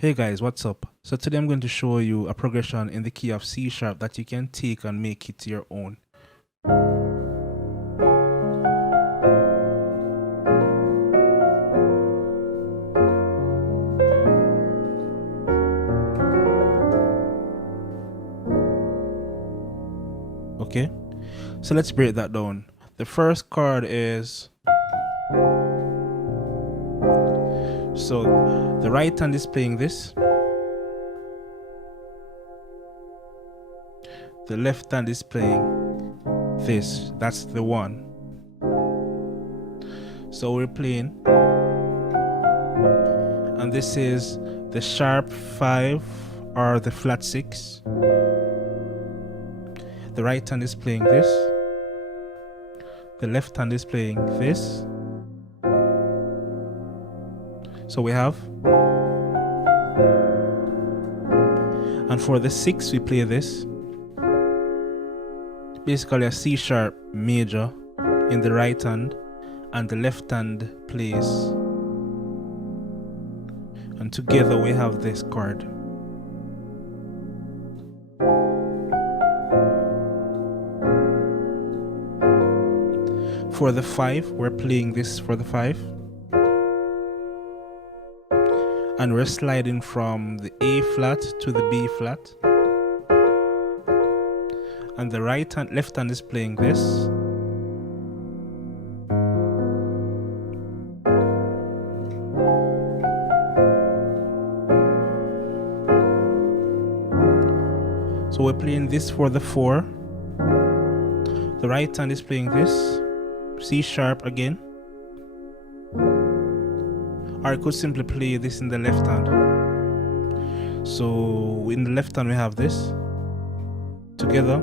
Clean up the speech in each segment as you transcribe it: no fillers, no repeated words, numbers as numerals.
Hey guys, what's up? So today I'm going to show you a progression in the key of C sharp that you can take and make it your own. Okay, so let's break that down. The first chord is, so the right hand is playing this, the left hand is playing this, that's the one. So we're playing, and this is the sharp 5 or the flat 6. The right hand is playing this, the left hand is playing this. So we have, and for the 6 we play this, basically a C sharp major in the right hand, and the left hand plays, and together we have this chord. For the 5 we're playing this for the 5, and we're sliding from the A flat to the B flat, and the left hand is playing this, so we're playing this for the 4, the right hand is playing this, C sharp again, or I could simply play this in the left hand. So in the left hand we have this together,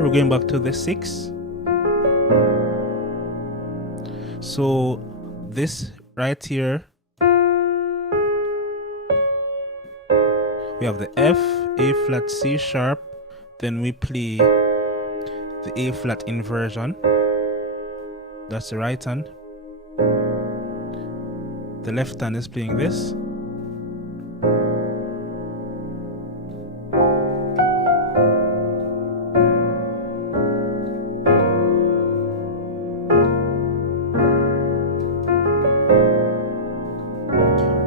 we're going back to the 6. So this right here, we have the F, A flat, C sharp, then we play the A flat inversion, that's the right hand, the left hand is playing this,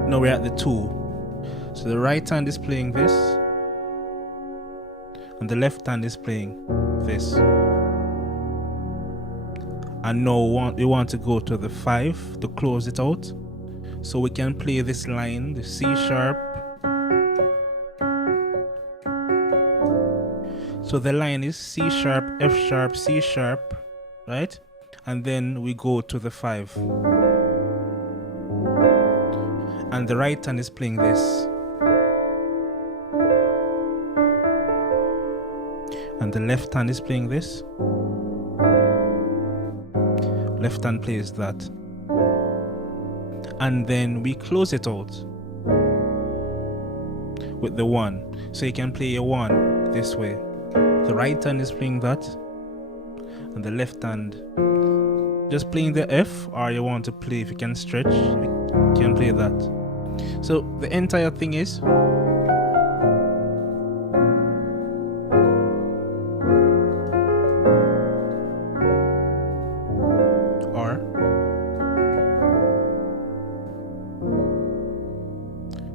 now we're at the 2. So the right hand is playing this, and the left hand is playing this. And now we want to go to the 5 to close it out. So we can play this line, the C sharp. So the line is C sharp, F sharp, C sharp, right? And then we go to the 5. And the right hand is playing this, and the left hand is playing this, left hand plays that, and then we close it out with the 1. So you can play a 1 this way, the right hand is playing that, and the left hand just playing the F, or you want to play, if you can stretch, you can play that. So the entire thing is, or,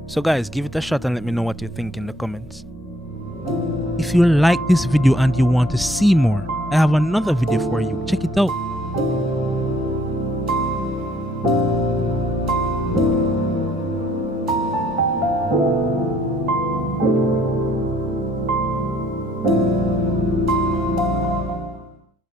so guys, give it a shot and let me know what you think in the comments. If you like this video and you want to see more, I have another video for you. Check it out.